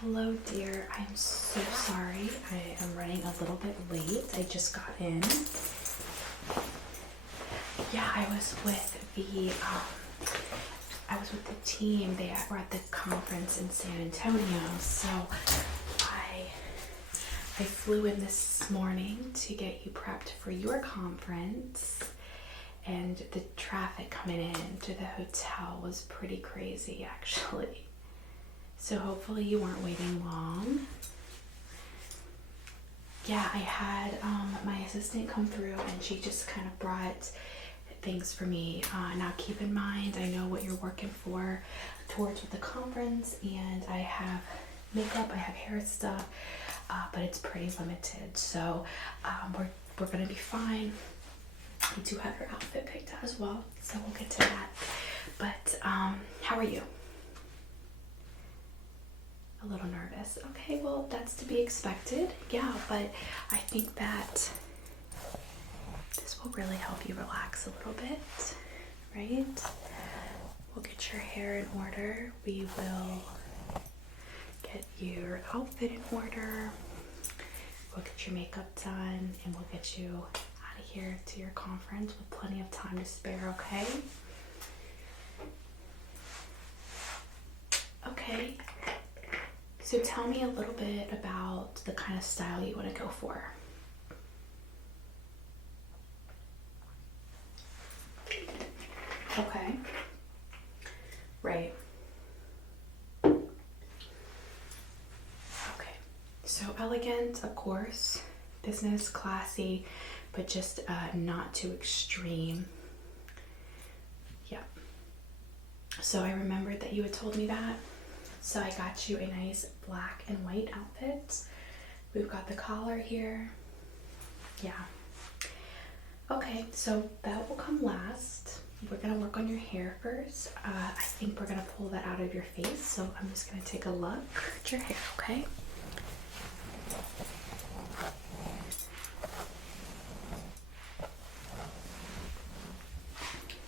Hello, dear. I am so sorry. I am running a little bit late. I just got in. Yeah, I was with the team. They were at the conference in San Antonio, so I flew in this morning to get you prepped for your conference. And the traffic coming in to the hotel was pretty crazy, actually. So hopefully you weren't waiting long. Yeah, I had my assistant come through and she just kind of brought things for me. Now keep in mind, I know what you're working towards with the conference, and I have makeup, I have hair stuff, but it's pretty limited. So we're gonna be fine. We do have your outfit picked out as well, so we'll get to that. But how are you? A little nervous. Okay, well, that's to be expected. Yeah, but I think that this will really help you relax a little bit, right? We'll get your hair in order. We will get your outfit in order. We'll get your makeup done, and we'll get you out of here to your conference with plenty of time to spare, okay? Okay. So tell me a little bit about the kind of style you want to go for. Okay. Right. Okay. So elegant, of course. Business, classy, but just not too extreme. Yeah. So I remembered that you had told me that. So I got you a nice black and white outfit. We've got the collar here. Yeah. Okay, so that will come last. We're gonna work on your hair first. I think we're gonna pull that out of your face, so I'm just gonna take a look at your hair, okay?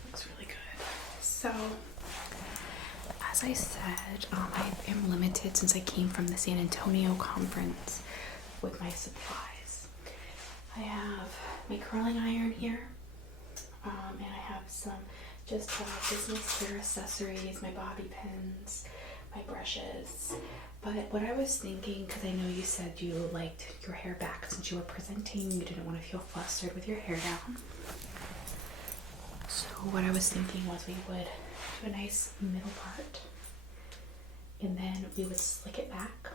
Looks really good. So, as I said, I am limited since I came from the San Antonio conference with my supplies. I have my curling iron here, and I have some just business hair accessories, my bobby pins, my brushes. But what I was thinking, because I know you said you liked your hair back since you were presenting, you didn't want to feel flustered with your hair down. So what I was thinking was we would do a nice middle part, and then we would slick it back.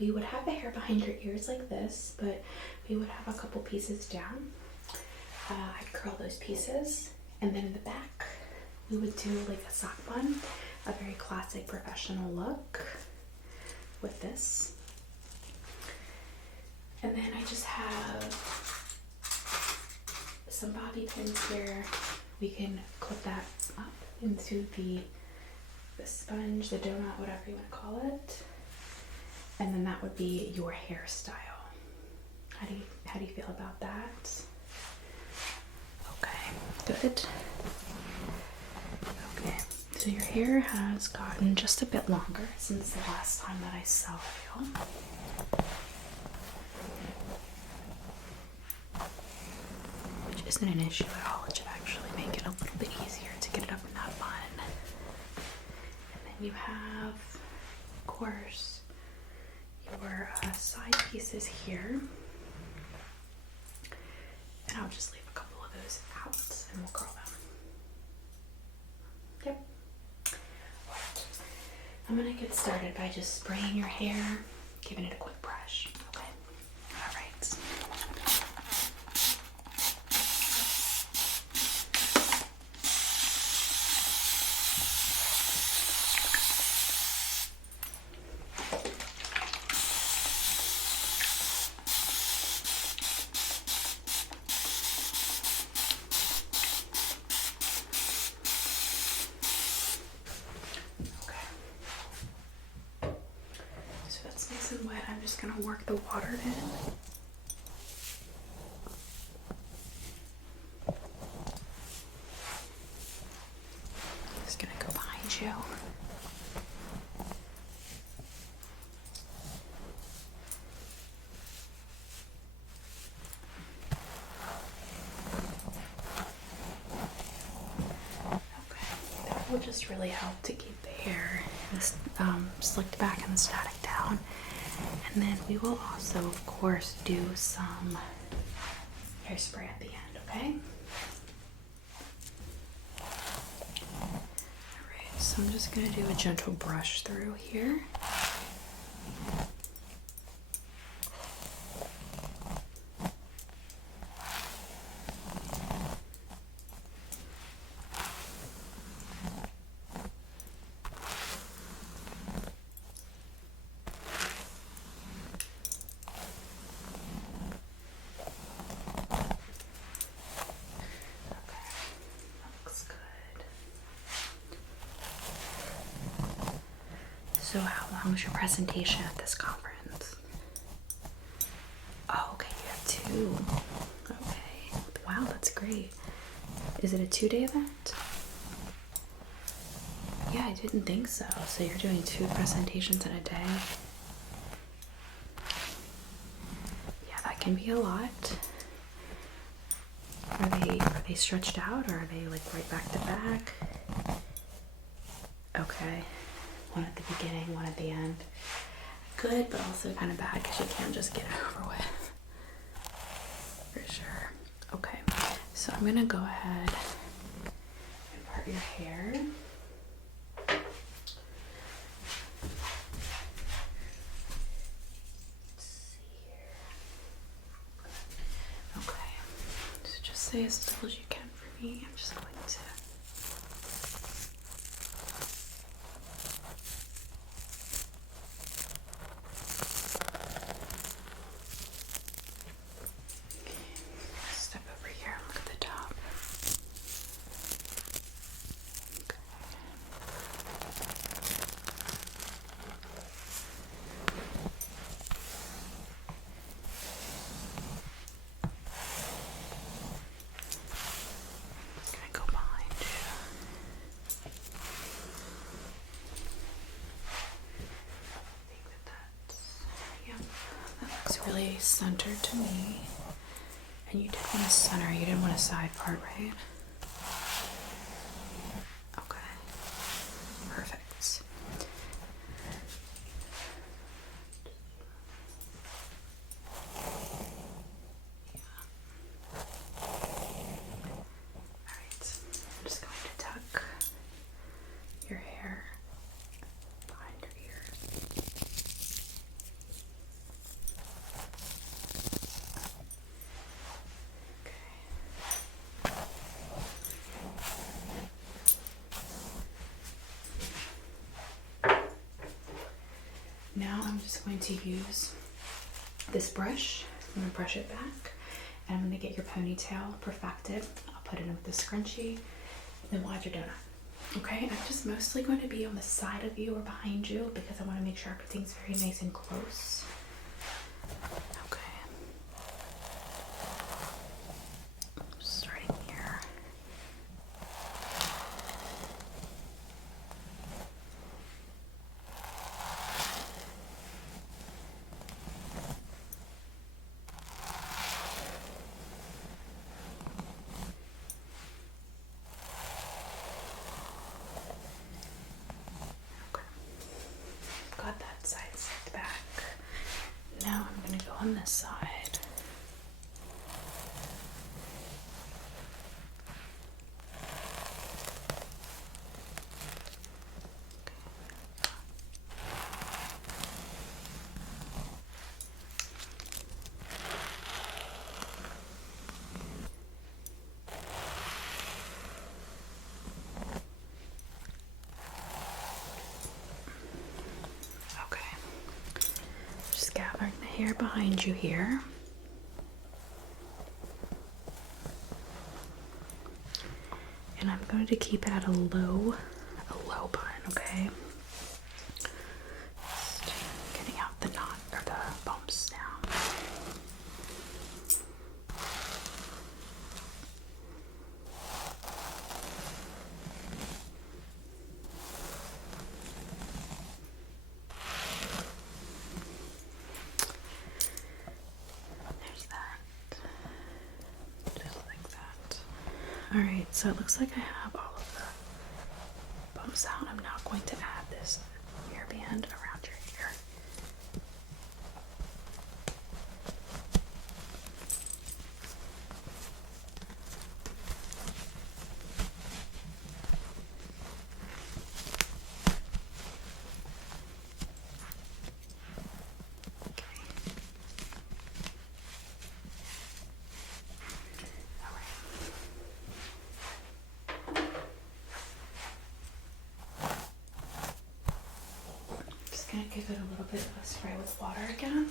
We would have the hair behind your ears like this, but we would have a couple pieces down. I'd curl those pieces, and then in the back we would do like a sock bun, a very classic professional look with this. And then I just have some bobby pins here. We can clip that up into the sponge, the donut, whatever you want to call it. And then that would be your hairstyle. How do you feel about that? Okay, good. Okay, so your hair has gotten just a bit longer since the last time that I saw you. Which isn't an issue at all. It should actually make it a little bit easier to get it up in that bun. And then you have, of course, your side pieces here. And I'll just leave a couple of those out and we'll curl them. Yep. Alright. I'm gonna get started by just spraying your hair, giving it a quick brush. Okay. Alright. Wet. I'm just gonna work the water in. Just gonna go behind you. will just really help to keep the hair slicked back and the static down. And then we will also, of course, do some hairspray at the end, okay? Alright, so I'm just going to do a gentle brush through here. So how long was your presentation at this conference? Oh, okay, you have two. Okay. Wow, that's great. Is it a 2-day event? Yeah, I didn't think so. So you're doing 2 presentations in a day? Yeah, that can be a lot. Are they stretched out, or are they like right back to back? Okay. One at the beginning, one at the end. Good, but also kind of bad because you can't just get it over with. For sure. Okay, so I'm gonna go ahead and part your hair. Let's see here. Okay, so just stay as still as you can for me. I'm just going to step over here and look at the top. Okay. Gonna go behind you. I think yeah, that looks really centered to me. And you did want a center, you didn't want a side part, right? Okay, perfect. Alright, I'm just going to tuck your hair behind your ears. Now I'm just going to use this brush. I'm going to brush it back, and I'm going to get your ponytail perfected. I'll put it in with the scrunchie, and then we'll add your donut. Okay, I'm just mostly going to be on the side of you or behind you because I want to make sure everything's very nice and close. Okay. Starting here. Got that side set back. Now I'm going to go on this side. Okay. Just gathering the hair behind you here. And I'm going to keep it at a low bun, okay? Just getting out the knot or the bumps now. There's that. Just like that. Alright, so it looks like I have all of comes out, I'm now going to add this hairband around your hair. Gonna give it a little bit of a spray with water again.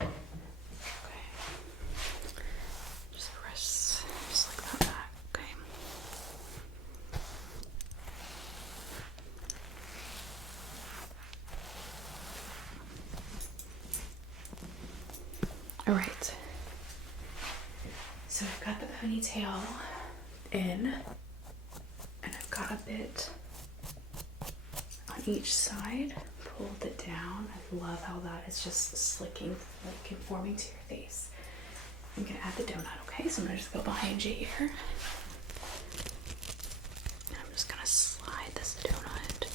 Okay. Just press just like that back, okay. All right. So I've got the ponytail in, and I've got a bit on each side, pulled it down. I love how that is just slicking, like conforming to your face. I'm gonna add the donut, okay? So I'm gonna just go behind you here. And I'm just gonna slide this donut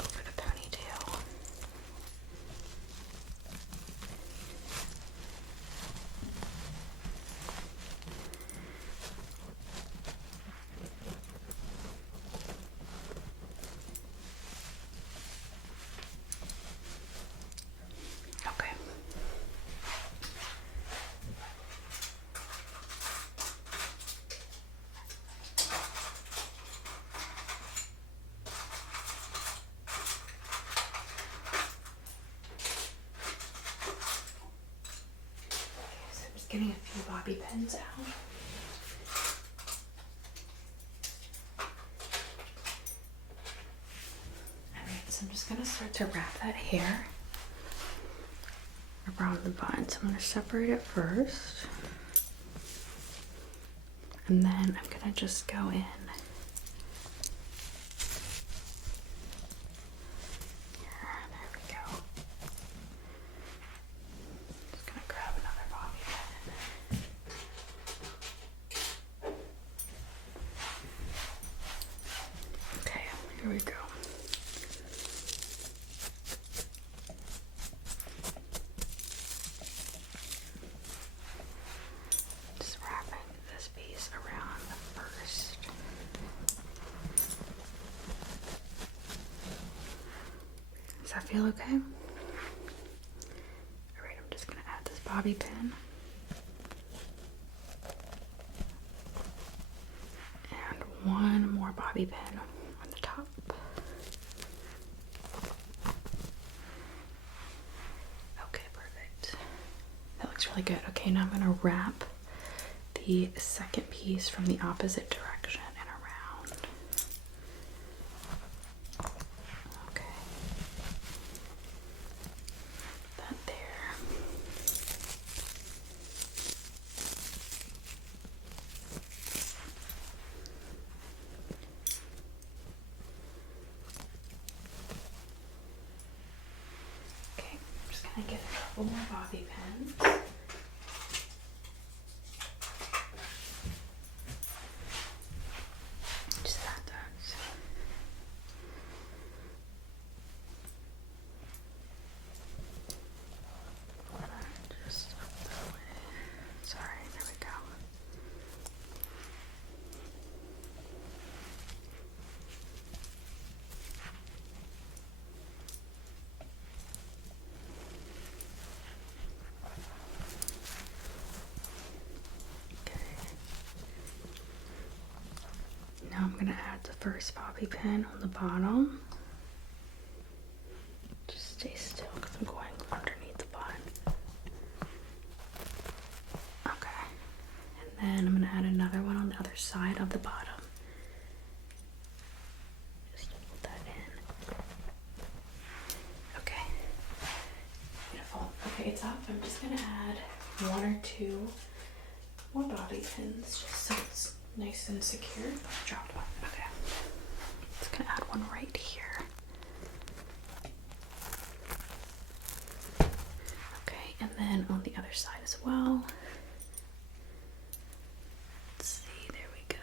over the ponytail. Okay. So I'm just getting a few bobby pins out. Alright, so I'm just gonna start to wrap that hair around the bun. So I'm going to separate it first, and then I'm going to just go in here. There we go. Just going to grab another bobby pin. Okay, here we go. Does that feel okay? Alright, I'm just going to add this bobby pin. And one more bobby pin on the top. Okay, perfect. That looks really good. Okay, now I'm going to wrap the second piece from the opposite direction and around. Okay. That there. Okay, I'm just gonna get a couple more bobby pins. Just that does. Just up that way. Sorry, there we go. Okay. Now I'm going to add the first bobby pin on the bottom. Just stay still because I'm going underneath the bun. Okay. And then I'm going to add another one on the other side of the bottom. Just put that in. Okay. Beautiful. Okay, it's up. I'm just going to add one or two more bobby pins just so it's nice and secure. Dropped one. Okay. Just gonna add one right here. then on the other side as well. Let's see, there we go.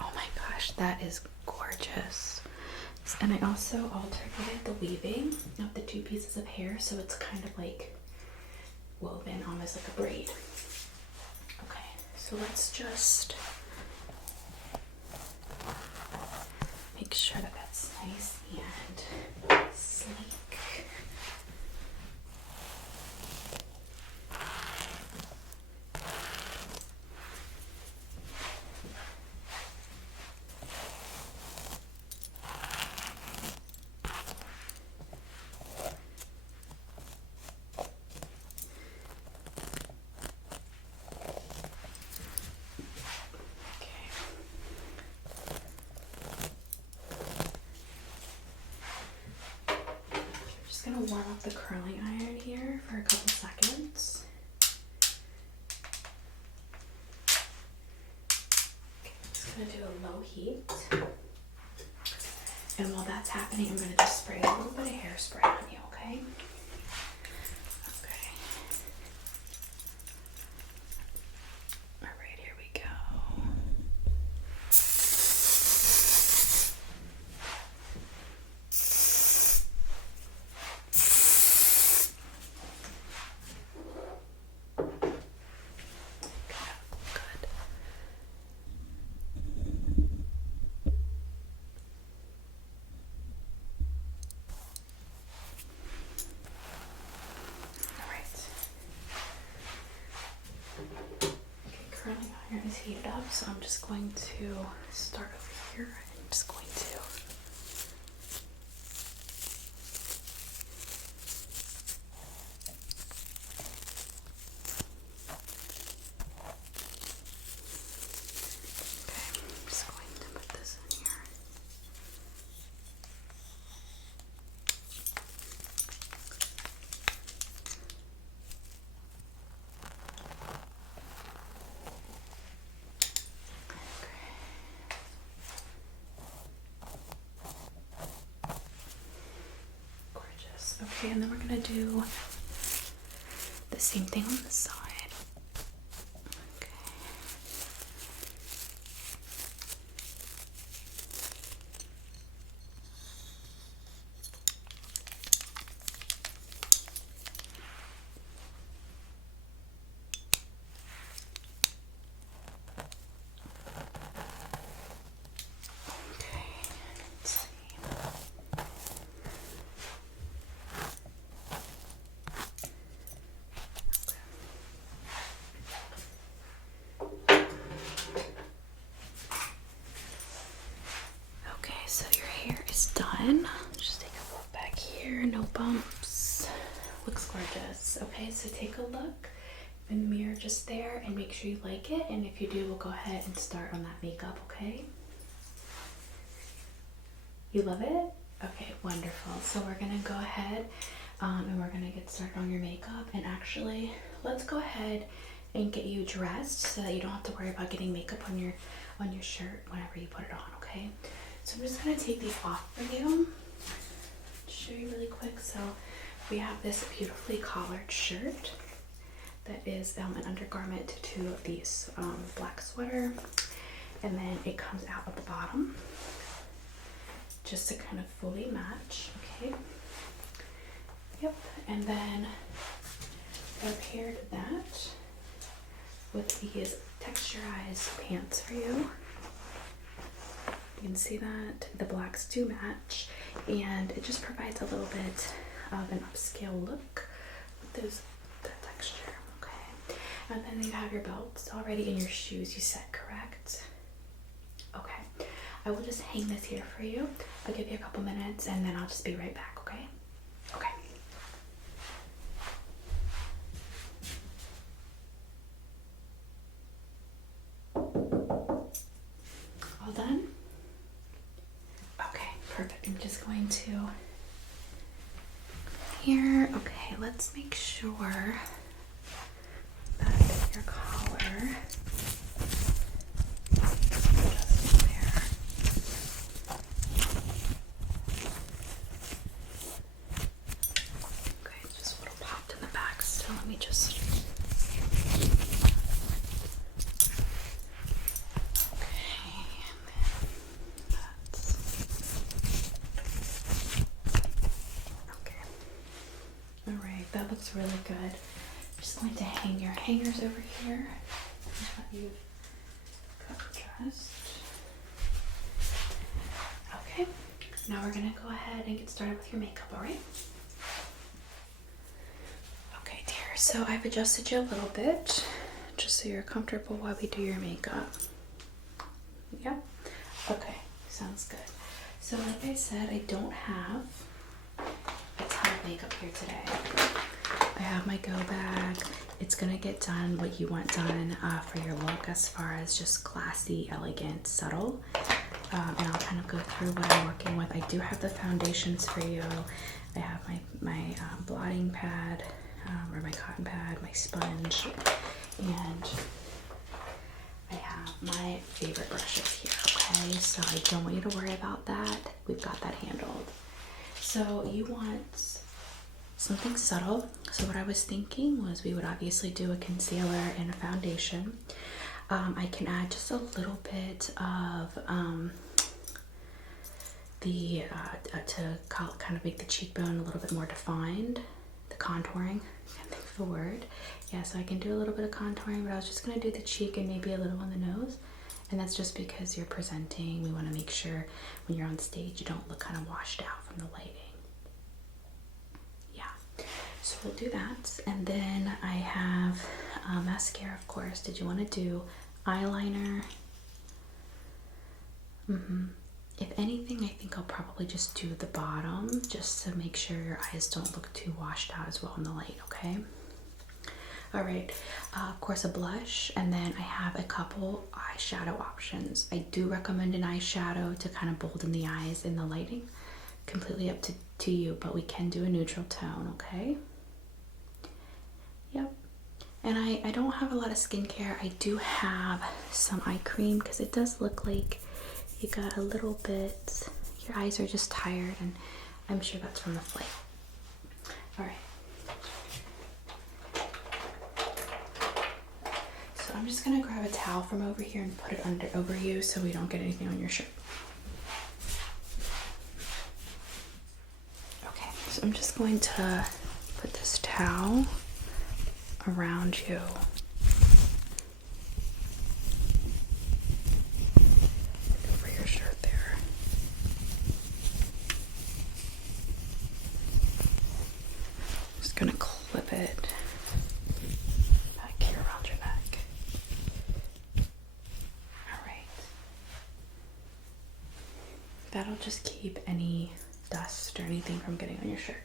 Oh my gosh, that is gorgeous. And I also alternated the weaving of the two pieces of hair, so it's kind of like woven almost like a braid. Okay, so let's just make sure that that's nice and sleek. Gonna warm up the curling iron here for a couple seconds. Okay, I'm just gonna do a low heat. And while that's happening, I'm gonna just spray a little bit of hairspray on you, okay? Okay. All right, here we go. Is heated up, so I'm just going to start over here. I'm just going to put this in here. Okay, and then we're gonna do the same thing on the side. Okay. So your hair is done. Just take a look back here, no bumps. Looks gorgeous. Okay, so take a look in the mirror just there and make sure you like it. And if you do, we'll go ahead and start on that makeup, okay? You love it? Okay, wonderful. So we're gonna go ahead and we're gonna get started on your makeup. And actually, let's go ahead and get you dressed so that you don't have to worry about getting makeup on your shirt whenever you put it on, okay? So I'm just gonna take these off for you. Show you really quick. So we have this beautifully collared shirt that is an undergarment to this black sweater, and then it comes out at the bottom just to kind of fully match. Okay. Yep. And then I paired that with these texturized pants for you. You can see that the blacks do match, and it just provides a little bit of an upscale look with that texture. Okay, and then you have your belts already and your shoes you set, correct? Okay, I will just hang this here for you. I'll give you a couple minutes and then I'll just be right back. Okay. Okay. All done? Okay, perfect. I'm just going to here. Okay, let's make sure that your collar just there. looks really good. I'm just going to hang your hangers over here. That you've got dressed. Okay, now we're gonna go ahead and get started with your makeup, alright? Okay, dear, so I've adjusted you a little bit, just so you're comfortable while we do your makeup. Yeah? Okay, sounds good. So like I said, I don't have a ton of makeup here today. I have my go bag. It's gonna get done what you want done for your look, as far as just classy, elegant, subtle. And I'll kind of go through what I'm working with. I do have the foundations for you. I have my blotting pad, or my cotton pad, my sponge, and I have my favorite brushes here, okay? So I don't want you to worry about that. We've got that handled. So you want something subtle. So what I was thinking was we would obviously do a concealer and a foundation. I can add just a little bit of to kind of make the cheekbone a little bit more defined. The contouring, I can't think of the word. Yeah, so I can do a little bit of contouring, but I was just gonna do the cheek and maybe a little on the nose. And that's just because you're presenting. We wanna make sure when you're on stage, you don't look kind of washed out from the lighting. Yeah, so we'll do that. And then I have mascara, of course. Did you wanna do eyeliner? If anything, I think I'll probably just do the bottom, just to make sure your eyes don't look too washed out as well in the light, okay? All right, of course a blush, and then I have a couple eyeshadow options. I do recommend an eyeshadow to kind of bolden the eyes in the lighting. Completely up to you, but we can do a neutral tone, okay? Yep. And I don't have a lot of skincare. I do have some eye cream, because it does look like you got a little bit, your eyes are just tired, and I'm sure that's from the flight. All right. So I'm just gonna grab a towel from over here and put it over you so we don't get anything on your shirt. Okay, so I'm just going to put this towel around you. Over your shirt there. Just gonna clip it back here around your neck. Alright. That'll just keep any dust or anything from getting on your shirt.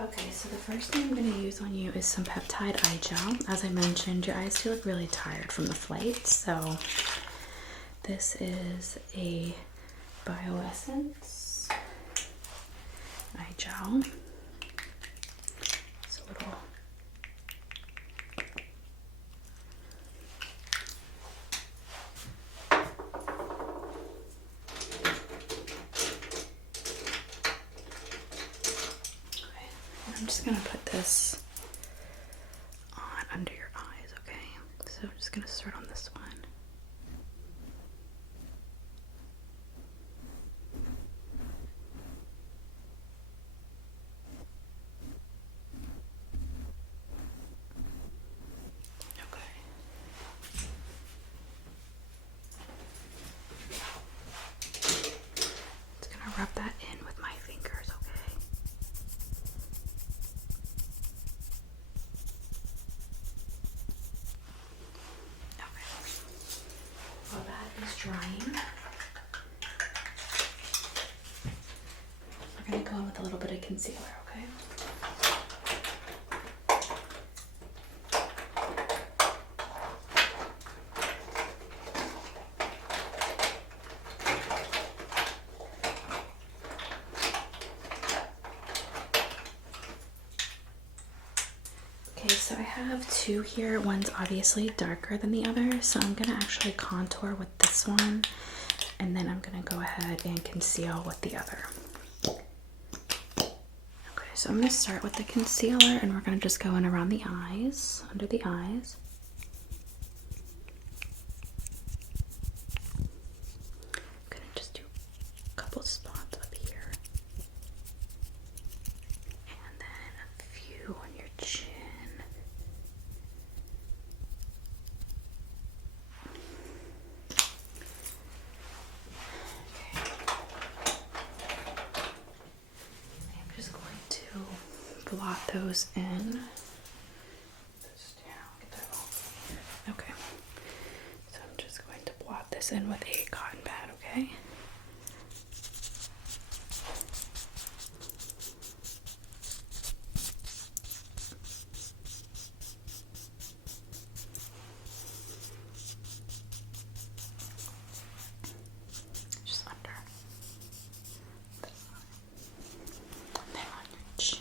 Okay, so the first thing I'm going to use on you is some peptide eye gel. As I mentioned, your eyes do look really tired from the flight, so this is a Bioessence eye gel. It's a little I'm just gonna put this on under your eyes, okay? So I'm just gonna start on this one. Rub that in with my fingers, okay? Okay. While that is drying, we're going to go in with a little bit of concealer, okay? Okay, so I have two here. One's obviously darker than the other, so I'm gonna actually contour with this one, and then I'm gonna go ahead and conceal with the other. Okay, so so I'm going to start with the concealer, and we're going to just go in around the eyes, under the eyes. I'm going to just do a couple spots up here. And then a few on your chin. Blot those in. Okay, so I'm just going to blot this in with a cotton pad, okay? Just under. And then on your chin.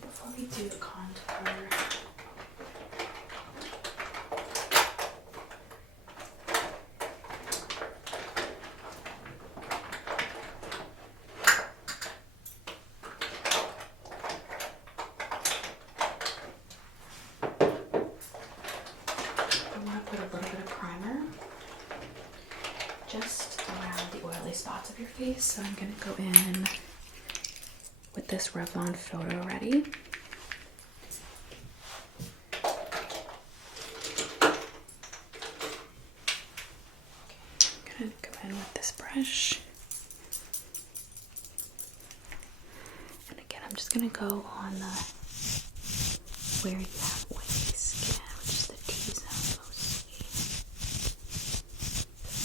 Before we do the contour, I want to put a little bit of primer just around the oily spots of your face. So I'm going to go in with this Revlon Photo Ready. I'm gonna go in with this brush. And again, I'm just gonna go on the where you have oily skin, which is the T-zone mostly.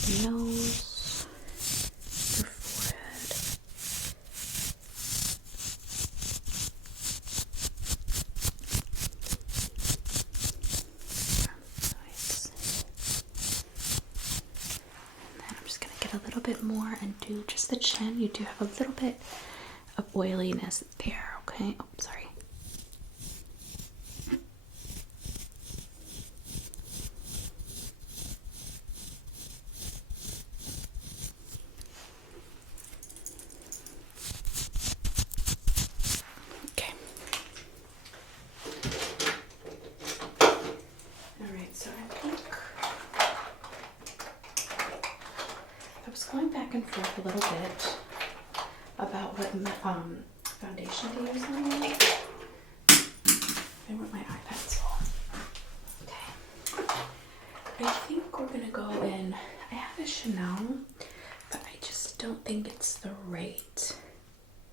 The nose, your forehead. A little bit more and do just the chin. You do have a little bit of oiliness there, okay? Oh, sorry. Okay. All right, so I think I was going back and forth a little bit about what foundation to use on me. I want my eye pencil. Okay. I think we're gonna go in. I have a Chanel, but I just don't think it's the right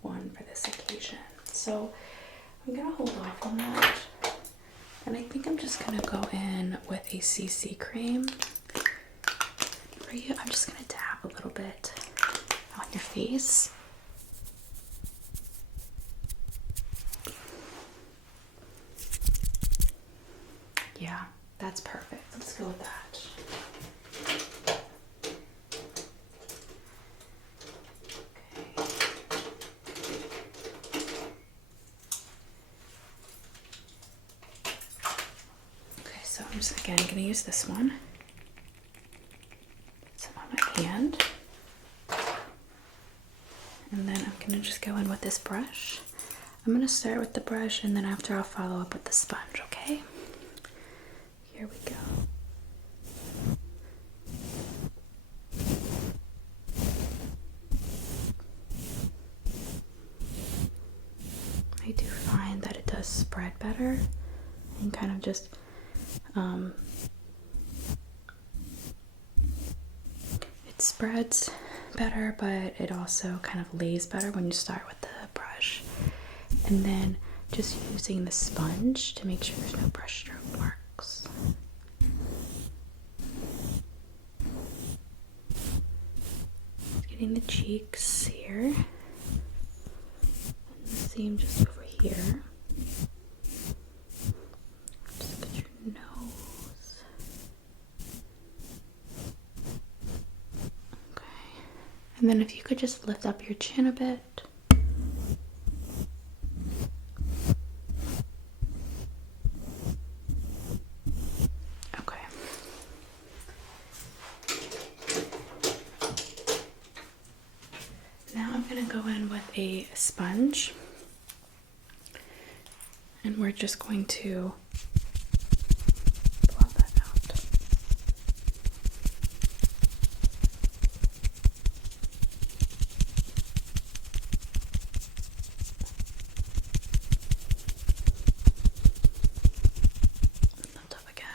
one for this occasion. So I'm gonna hold off on that. And I think I'm just gonna go in with a CC cream. For you, I'm just gonna tap a little bit on your face. Yeah, that's perfect. Let's go with that. Okay, so I'm just again gonna use this one. Some on my hand. And then I'm gonna just go in with this brush. I'm gonna start with the brush and then after I'll follow up with the sponge, okay? Here we go. I do find that it does spread better and kind of just it spreads better, but it also kind of lays better when you start with the brush. And then just using the sponge to make sure there's no brush stroke marks. getting the cheeks here. And the same just over here. Just look at your nose. Okay. And then if you could just lift up your chin a bit. Go in with a sponge, and we're just going to blot that out. Lift up again.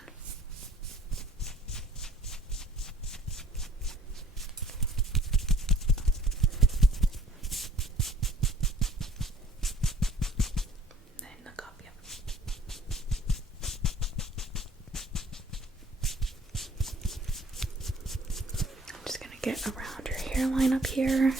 Get around your hairline up here.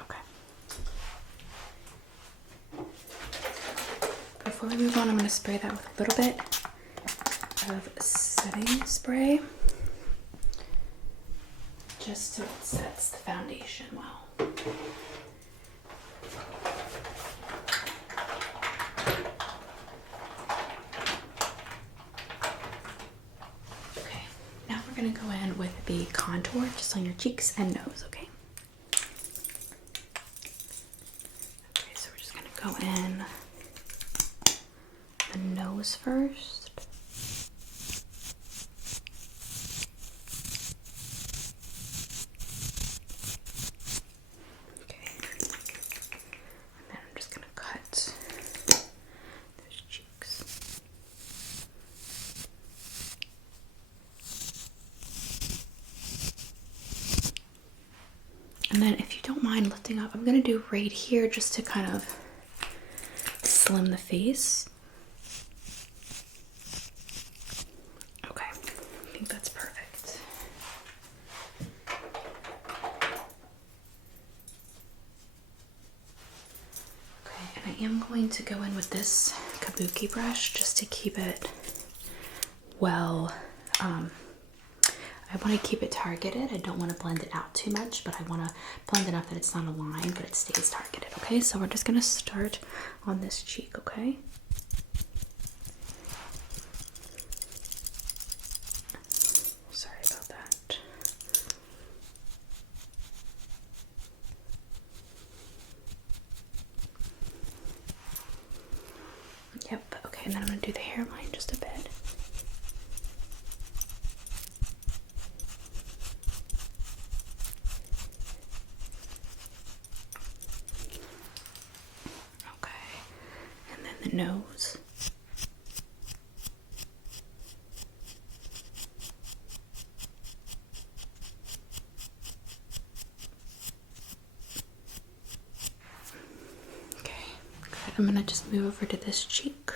Okay. Before we move on, I'm going to spray that with a little bit of setting spray, just so it sets the foundation well. Okay, now we're going to go in with the contour just on your cheeks and nose, okay? Okay, so we're just going to go in the nose first. And then if you don't mind lifting up, I'm going to do right here just to kind of slim the face. Okay, I think that's perfect. Okay, and I am going to go in with this kabuki brush just to keep it well, I want to keep it targeted. I don't want to blend it out too much, but I want to blend it up that it's not a line, but it stays targeted, okay? So we're just going to start on this cheek, okay? Sorry about that. Yep, okay, and then I'm going to do the hairline just a bit. Nose. Okay, good. I'm gonna just move over to this cheek.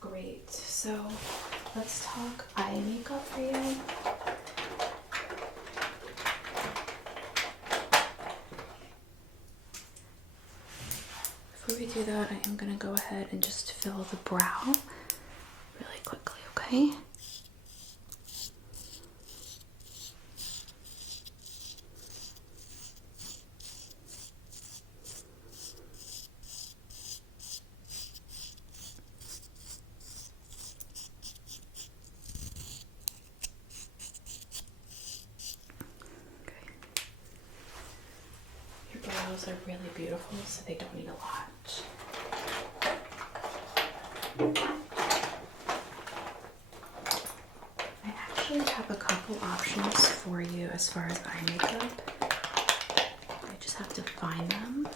Great. So let's talk eye makeup for you. Before we do that, I am going to go ahead and just fill the brow really quickly, okay? Brows are really beautiful, so they don't need a lot. I actually have a couple options for you as far as eye makeup. I just have to find them.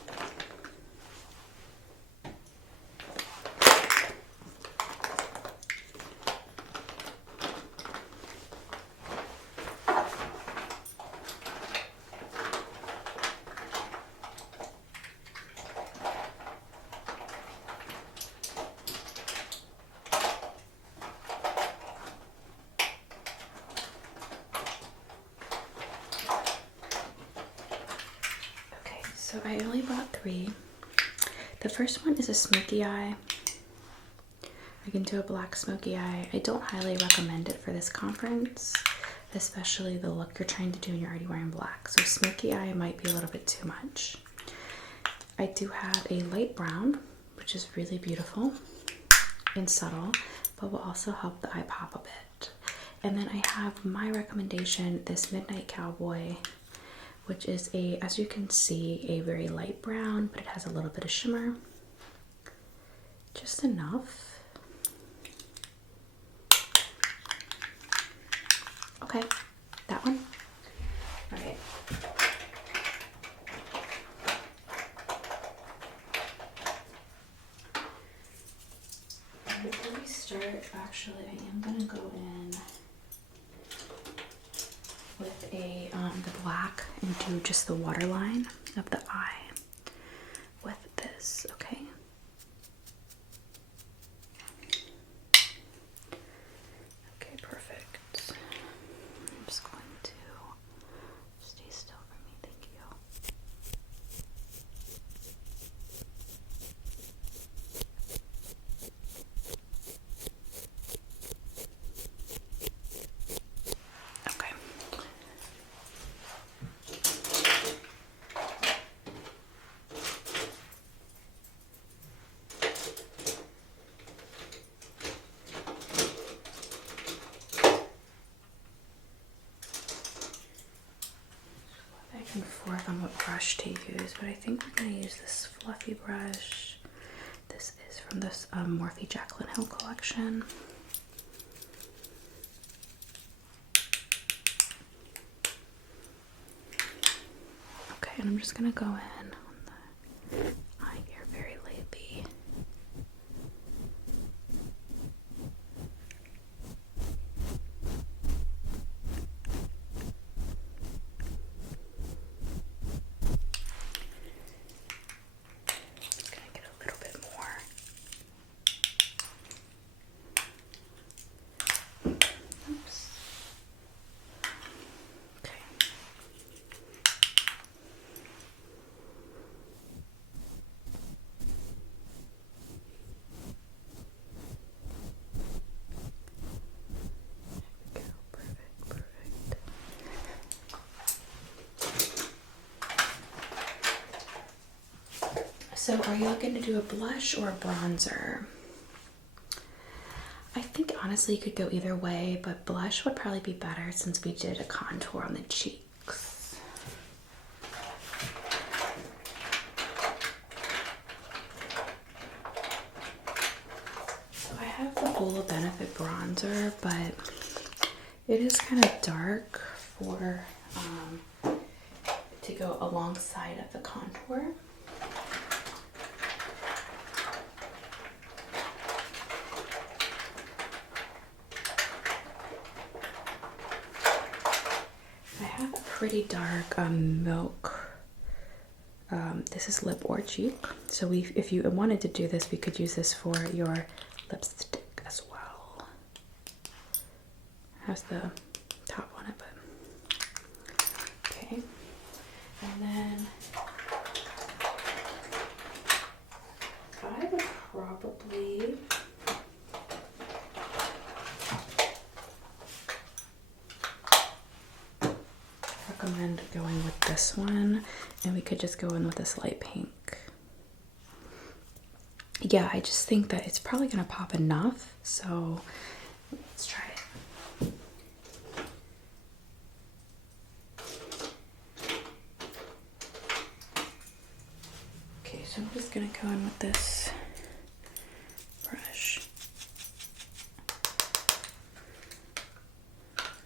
So I only bought 3. The first one is a smoky eye. I can do a black smoky eye. I don't highly recommend it for this conference, especially the look you're trying to do and you're already wearing black. So smoky eye might be a little bit too much. I do have a light brown, which is really beautiful and subtle, but will also help the eye pop a bit. And then I have my recommendation, this Midnight Cowboy, which is a, as you can see, a very light brown, but it has a little bit of shimmer. Just enough. Okay, that one. All right. Before we start, actually, I am gonna go in with a the black and do just the waterline of the eye with this, okay? Okay, perfect. I'm just going to stay still for me, thank you. Okay. Back and forth on what brush to use, but I think we're going to use this fluffy brush. This is from this Morphe Jaclyn Hill collection. Okay, and I'm just going to go in on the eye here very lightly. Just gonna get a little bit more. Oops. Okay. There we go. Perfect, perfect. So are you looking to do a blush or a bronzer? I think honestly you could go either way, but blush would probably be better since we did a contour on the cheeks. So I have the Full of Benefit bronzer, but it is kind of dark for to go alongside of the contour. I have a pretty dark milk. This is lip or cheek. So if you wanted to do this, we could use this for your lipstick as well. Has the top on it, but okay. And then I would probably recommend going with this one, and we could just go in with this light pink. Yeah, I just think that it's probably gonna pop enough, so let's try it. Okay, so I'm just gonna go in with this brush.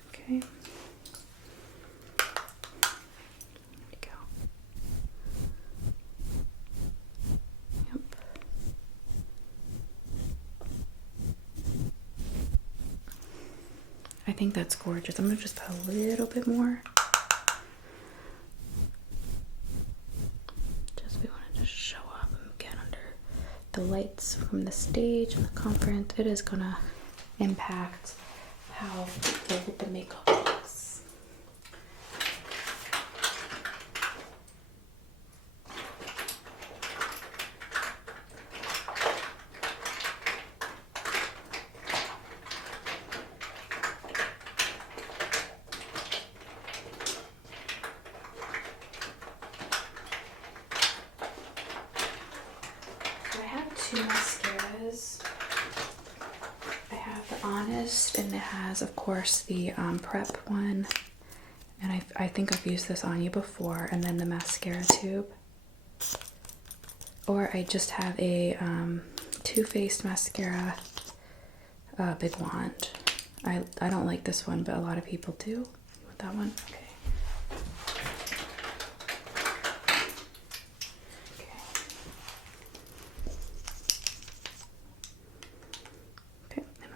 Okay. I think that's gorgeous. I'm gonna just put a little bit more. Just we want to just show up and get under the lights from the stage and the conference. It is gonna impact how the makeup looks. I have two mascaras. I have the Honest, and it has, of course, the Prep one. And I think I've used this on you before. And then the mascara tube. Or I just have a Too Faced mascara big wand. I don't like this one, but a lot of people do. You want that one? Okay.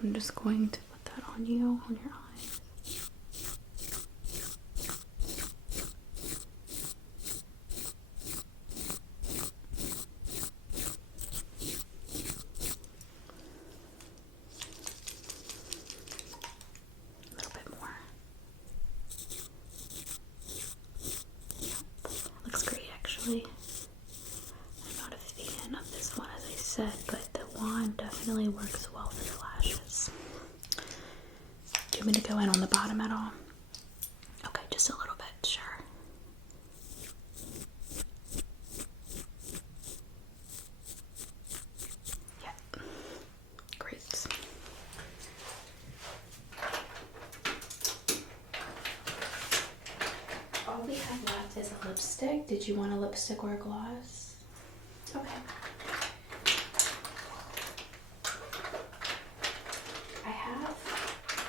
I'm just going to put that on you, on your eyes. A little bit more. Looks great, actually. I'm not a fan of this one, as I said, but the wand definitely works well for the lashes. Do you want me to go in on the bottom at all? Okay, just a little bit, sure. Yeah, great. All we have left is a lipstick. Did you want a lipstick or a gloss? Okay. I have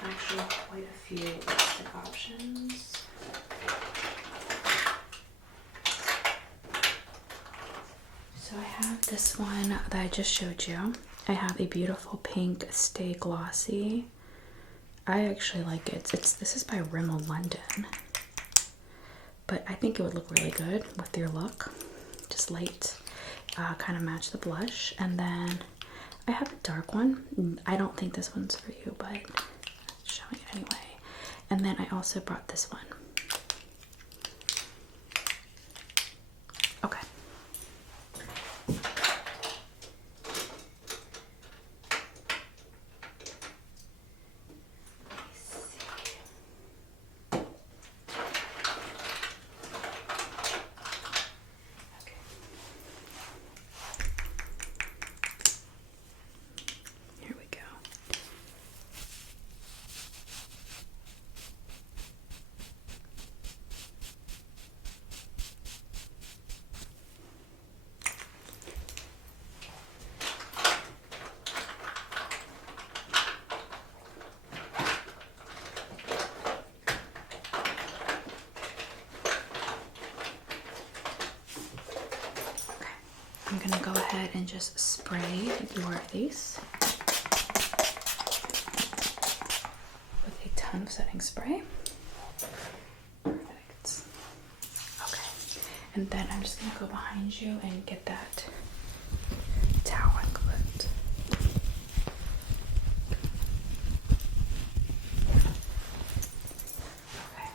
actually quite a few lipstick options. So I have this one that I just showed you. I have a beautiful pink Stay Glossy. I actually like it. This is by Rimmel London. But I think it would look really good with your look. Just light, kind of match the blush. And then I have a dark one. I don't think this one's for you, but I'm showing it anyway. And then I also brought this one. Okay. I'm gonna go ahead and just spray your face with a ton of setting spray. Perfect. Okay, and then I'm just gonna go behind you and get that towel and clipped. Okay.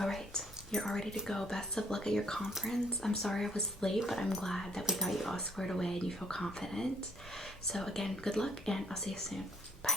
All right. You're all ready to go. Best of luck at your conference. I'm sorry I was late, but I'm glad that we got you all squared away and you feel confident. So again, good luck, and I'll see you soon. Bye.